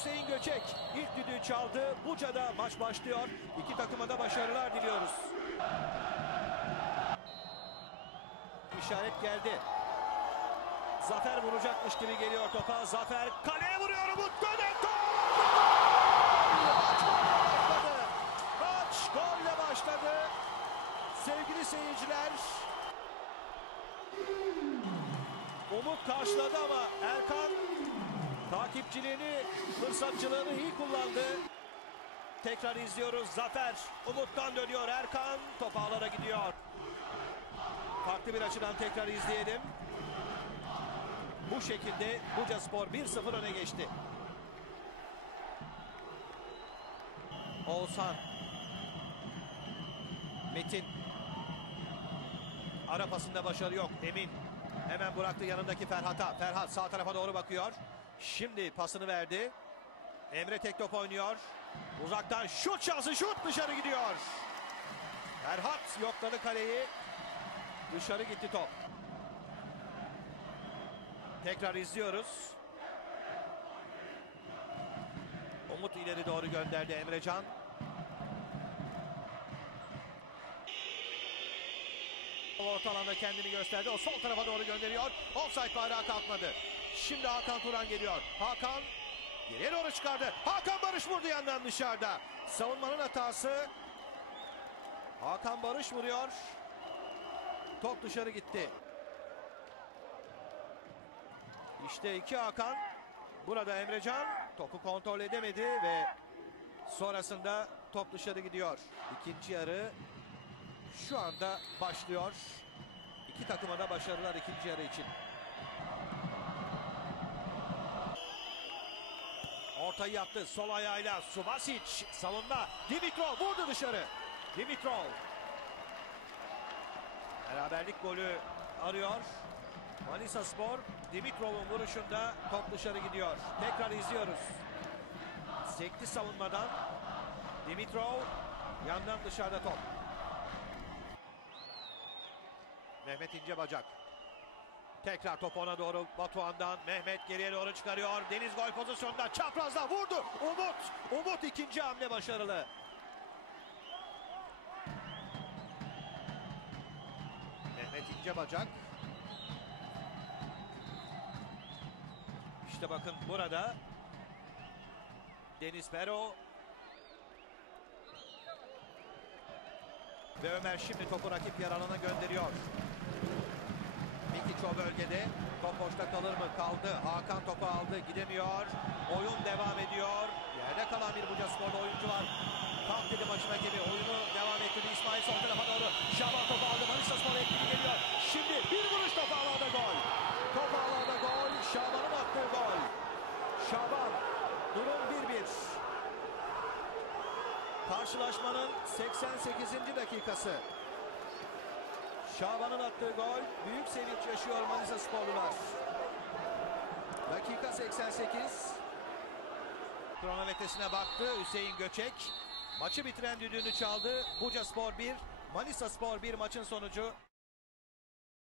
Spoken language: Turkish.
Hüseyin Göçek ilk düdüğü çaldı. Buca'da maç başlıyor. İki takıma da başarılar diliyoruz. İşaret geldi. Zafer vuracakmış gibi geliyor topa. Zafer kaleye vuruyor Umut gol! Maç golle başladı. Sevgili seyirciler. Umut karşıladı ama Erkan takipçiliğini, fırsatçılığını iyi kullandı. Tekrar izliyoruz. Zafer Umut'tan dönüyor. Erkan top ağlara gidiyor. Farklı bir açıdan tekrar izleyelim. Bu şekilde Buca Spor 1-0 öne geçti. Oğuzhan. Metin. Ara pasında başarı yok. Emin. Hemen bıraktı yanındaki Ferhat'a. Ferhat sağ tarafa doğru bakıyor. Şimdi pasını verdi. Emre tek top oynuyor. Uzaktan şut şansı şut dışarı gidiyor. Ferhat yokladı kaleyi. Dışarı gitti top. Tekrar izliyoruz. Umut ileri doğru gönderdi Emrecan. Orta alanda kendini gösterdi. O sol tarafa doğru gönderiyor. Offside bayrağı kalkmadı. Şimdi Hakan Turan geliyor. Hakan geriye doğru çıkardı. Hakan Barış vurdu yandan dışarıda. Savunmanın hatası. Hakan Barış vuruyor. Top dışarı gitti. İşte iki Hakan. Burada Emrecan topu kontrol edemedi ve sonrasında top dışarı gidiyor. İkinci yarı şu anda başlıyor. İki takıma da başarılar ikinci yarı için. Ortayı yaptı sol ayağıyla Subasic savunma. Dimitrov vurdu dışarı. Dimitrov. Beraberlik golü arıyor. Manisa Spor Dimitrov'un vuruşunda top dışarı gidiyor. Tekrar izliyoruz. Sekti savunmadan Dimitrov yandan dışarıda top. Mehmet İnce Bacak. Tekrar top ona doğru Batuhan'dan. Mehmet geriye doğru çıkarıyor. Deniz gol pozisyonunda çaprazda vurdu. Umut. Umut ikinci hamle başarılı. Mehmet İnce Bacak. İşte bakın burada Deniz Pero ve Ömer şimdi topu rakip yer alana gönderiyor. Mikic o bölgede. Top boşta kalır mı? Kaldı. Hakan topu aldı. Gidemiyor. Oyun devam ediyor. Yerde kalan bir Buca oyuncu var. Kalk dedi maçın hakemi. Oyunu devam ettirdi. İsmail sol tarafa doğru. Şaban topu aldı. Manisa Spor etkili geliyor. Şimdi bir vuruş top ağlarda gol. Top ağlarda gol. Şaban'ın attığı gol. Şaban. Durum 1-1. Karşılaşmanın 88. dakikası. Şaban'ın attığı gol büyük sevinç yaşıyor Manisa Sporlular. Dakika 88. Kronometresine baktı Hüseyin Göçek. Maçı bitiren düdüğünü çaldı. Buca Spor 1, Manisa Spor 1 maçın sonucu.